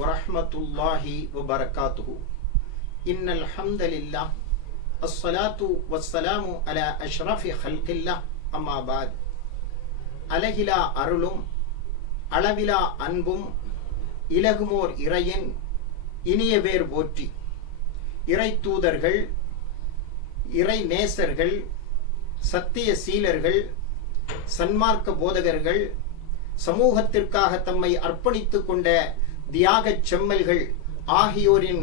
வரஹ்மத்துல்லாஹி வபரகாத்துஹு. இன்னல் ஹம்தலில்லாஹ் அஸ்ஸலாத்து வஸ்ஸலாமு அலா அஷ்ரஃபி ஹல்கில்லாஹ். அம்மா பாத். அலகிலா அருளும் அளவிலா அன்பும் இலகுமோர் இறையின் இனிய வேர் போற்றி. இறை தூதர்கள், இறை நேசர்கள், சத்திய சீலர்கள், சன்மார்க்க போதகர்கள், சமூகத்திற்காக தம்மை அர்ப்பணித்துக் கொண்ட தியாகச் செம்மல்கள் ஆகியோரின்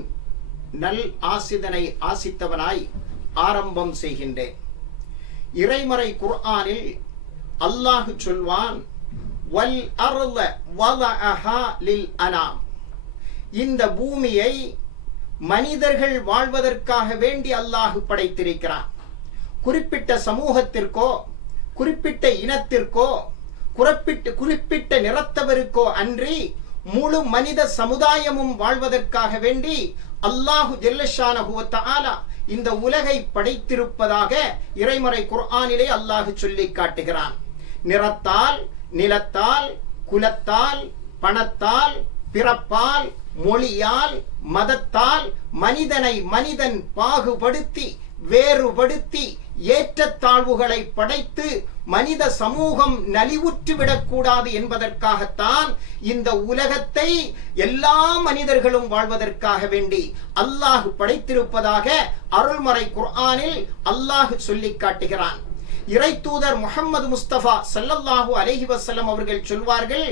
நல் ஆசிதனை ஆசித்தவனாய் ஆரம்பம் செய்கின்றேன். இறைமறை குர்ஆனில் அல்லாஹ் சொல்வான், வல் அர்த வதஅஹா லில் அனாம். இந்த பூமியை மனிதர்கள் வாழ்வதற்காக வேண்டி அல்லாஹ் படைத்திருக்கிறான். குறிப்பிட்ட சமூகத்திற்கோ, குறிப்பிட்ட இனத்திற்கோ, குறிப்பிட்ட நிறத்தவருக்கோ அன்றி முழு மனித சமுதாயமும் வாழ்வதற்காக வேண்டி அல்லாஹு ஜல்லஷானஹு வ தஆலா இந்த உலகை படைத்திருப்பதாக இறைமறை குர்ஆனிலே அல்லாஹ் சொல்லி காட்டுகிறான். நிறத்தால், நிலத்தால், குலத்தால், பணத்தால், பிறப்பால், மொழியால், மதத்தால் மனிதனை மனிதன் பாகுபடுத்தி வேறுபடுத்தி ஏற்றத்தாழ்வுகளை படைத்து மனித சமூகம் நலிவுற்றுவிடக்கூடாது என்பதற்காகத்தான் இந்த உலகத்தை எல்லா மனிதர்களும் வாழ்வதற்காக வேண்டி அல்லாஹ் படைத்திருப்பதாக அருள்மறை குர்ஆனில் அல்லாஹ் சொல்லி காட்டுகிறான். இறை தூதர் முஹம்மது முஸ்தபா ஸல்லல்லாஹு அலைஹி வஸல்லம் அவர்கள் சொல்வார்கள்,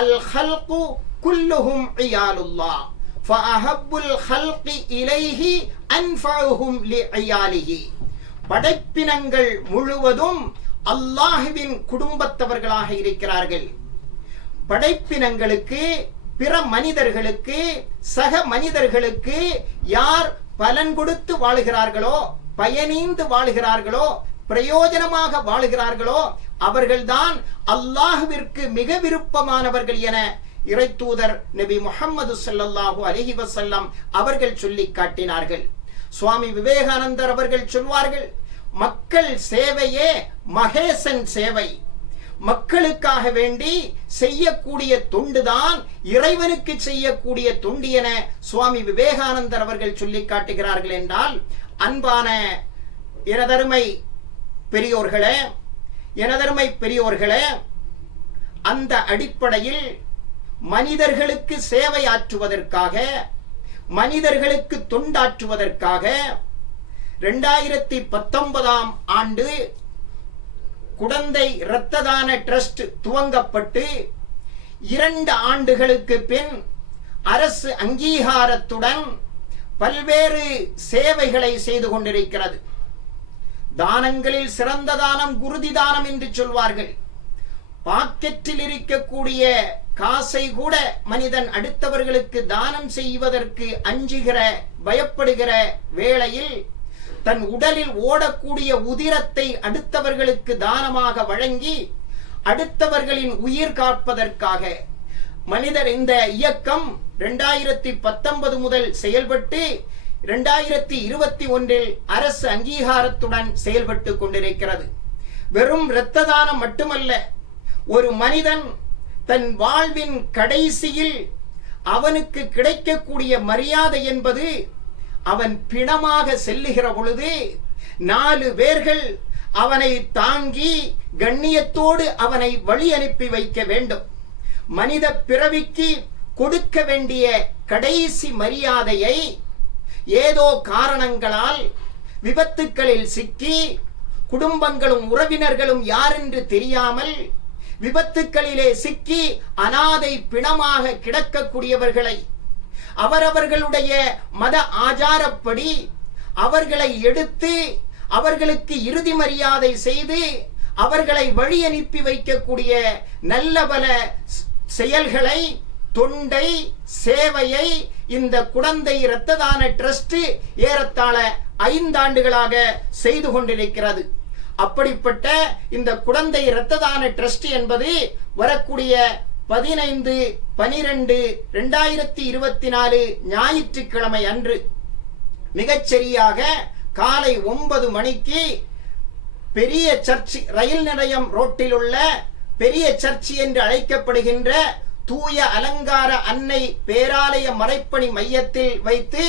அல் ஹல்கு குல்லுஹும் இயாலுல்லாஹ் ஃபஅஹப்புல் ஹல்கி இலைஹி அன்ஃபஉஹும் லிஇயாலிஹி. படைப்பினங்கள் முழுவதும் அல்லாஹ்வின் குடும்பத்தவர்களாக இருக்கிறார்கள். படைப்பினங்களுக்கு, பிற மனிதர்களுக்கு, சக மனிதர்களுக்கு யார் பலன் கொடுத்து வாழுகிறார்களோ, பயனீந்து வாழுகிறார்களோ, பிரயோஜனமாக வாழுகிறார்களோ அவர்கள்தான் அல்லாஹ்விற்கு மிக விருப்பமானவர்கள் என இறை தூதர் நபி முஹம்மது ஸல்லல்லாஹு அலைஹி வஸல்லம் அவர்கள் சொல்லி காட்டினார்கள். சுவாமி விவேகானந்தர் அவர்கள் சொல்வார்கள், மக்கள் சேவையே மகேசன் சேவை. மக்களுக்காக வேண்டி செய்யக்கூடிய தொண்டுதான் இறைவனுக்கு செய்யக்கூடிய தொண்டு என சுவாமி விவேகானந்தர் அவர்கள் சொல்லி காட்டுகிறார்கள். என்றால் அன்பான எனதருமை பெரியோர்களே, அந்த அடிப்படையில் மனிதர்களுக்கு சேவை ஆற்றுவதற்காக, மனிதர்களுக்கு தொண்டாற்றுவதற்காக 2019 ஆண்டு குடந்தை இரத்த தான ட்ரஸ்ட் துவங்கப்பட்டு 2 ஆண்டுகளுக்கு பின் அரசு அங்கீகாரத்துடன் பல்வேறு சேவைகளை செய்து கொண்டிருக்கிறது. தானங்களில் சிறந்த தானம் குருதி தானம் என்று சொல்வார்கள். பாக்கெட்டில் இருக்கக்கூடிய காசை கூட மனிதன் அடுத்தவர்களுக்கு தானம் செய்வதற்கு அஞ்சுகிற, பயப்படுகிற வேளையில் தன் உடலில் ஓடக்கூடிய உதிரத்தை அடுத்தவர்களுக்கு தானமாக வழங்கி அடுத்தவர்களின் உயிர் காப்பதற்காக மனிதர் இந்த இயக்கம் 2019 முதல் செயல்பட்டு 2021 அரசு அங்கீகாரத்துடன் செயல்பட்டு கொண்டிருக்கிறது. வெறும் இரத்த தானம் மட்டுமல்ல, ஒரு மனிதன் தன் வாழ்வின் கடைசியில் அவனுக்கு கிடைக்கக்கூடிய மரியாதை என்பது அவன் பிணமாக செல்லுகிற பொழுது 4 பேர்கள் அவனை தாங்கி கண்ணியத்தோடு அவனை வழி அனுப்பி வைக்க வேண்டும். மனித பிறவிக்கு கொடுக்க வேண்டிய கடைசி மரியாதையை ஏதோ காரணங்களால் விபத்துக்களில் சிக்கி குடும்பங்களும் உறவினர்களும் யாரென்று தெரியாமல் விபத்துக்களிலே சிக்கி அனாதை பிணமாக கிடக்கக்கூடியவர்களை அவரவர்களுடைய மத ஆச்சாரப்படி அவர்களை எடுத்து அவர்களுக்கு இறுதி மரியாதை செய்து அவர்களை வழி அனுப்பி வைக்கக்கூடிய நல்ல பல செயல்களை, தொண்டை, சேவையை இந்த குடந்தை இரத்த தான ட்ரஸ்ட் ஏறத்தாழ 5 ஆண்டுகளாக செய்து கொண்டிருக்கிறது. அப்படிப்பட்ட இந்த குடந்தை இரத்த தான ட்ரஸ்ட் என்பது வரக்கூடிய 15/12/2024 ஞாயிற்றுக்கிழமை அன்று மிகச்சரியாக காலை 9 மணிக்கு பெரிய சர்ச், ரயில் நிலையம் ரோட்டில் உள்ள பெரிய சர்ச் என்று அழைக்கப்படுகின்ற தூய அலங்கார அன்னை பேராலய மறைப்பணி மையத்தில் வைத்து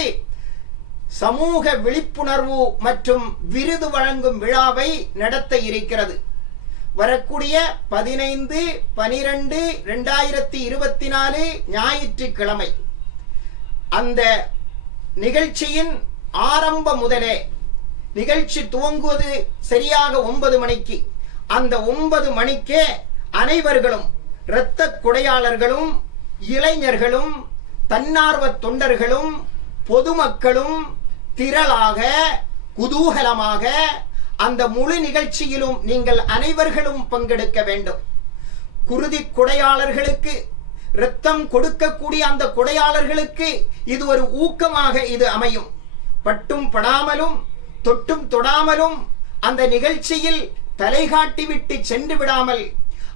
சமூக விழிப்புணர்வு மற்றும் விருது வழங்கும் விழாவை நடத்த இருக்கிறது. வரக்கூடிய 15/12/2024 ஞாயிற்றுக்கிழமை அந்த நிகழ்ச்சியின் ஆரம்ப முதலே நிகழ்ச்சி துவங்குவது சரியாக 9 மணிக்கு. அந்த 9 மணிக்கே அனைவர்களும் இரத்த கொடையாளர்களும் இளைஞர்களும் தன்னார்வ தொண்டர்களும் பொதுமக்களும் திரளாக குதூகலமாக அந்த முழு நிகழ்ச்சியிலும் நீங்கள் அனைவர்களும் பங்கெடுக்க வேண்டும். குருதி கொடையாளர்களுக்கு, இரத்தம் கொடுக்கக்கூடிய அந்த கொடையாளர்களுக்கு இது ஒரு ஊக்கமாக இது அமையும். பட்டும் படாமலும் தொட்டும் தொடாமலும் அந்த நிகழ்ச்சியில் தலைகாட்டிவிட்டு சென்று விடாமல்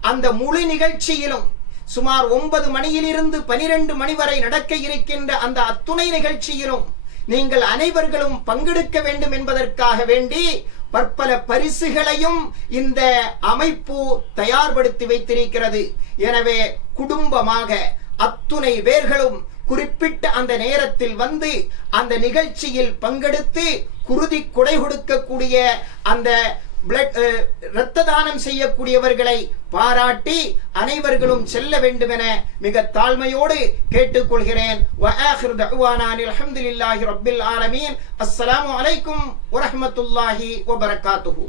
அந்த முழு நிகழ்ச்சியிலும் சுமார் 9 மணியிலிருந்து 12 மணி வரை நடக்க இருக்கின்ற அந்த அத்துணை நிகழ்ச்சியிலும் நீங்கள் அனைவர்களும் பங்கெடுக்க வேண்டும் என்பதற்காக வேண்டி பற்பல பரிசுகளையும் இந்த அமைப்பு தயார்படுத்தி வைத்திருக்கிறது. எனவே குடும்பமாக அத்துணை பேர்களும் குறிப்பிட்ட அந்த நேரத்தில் வந்து அந்த நிகழ்ச்சியில் பங்கெடுத்து குருதி கொடை கொடுக்கக்கூடிய அந்த இரத்த தானம் செய்யக்கூடியவர்களை பாராட்டி அனைவர்களும் செல்ல வேண்டும் என மிக தாழ்மையோடு கேட்டுக்கொள்கிறேன். அஸ்ஸலாமு அலைக்கும் வரஹ்மத்துல்லாஹி வபரகாத்துஹு.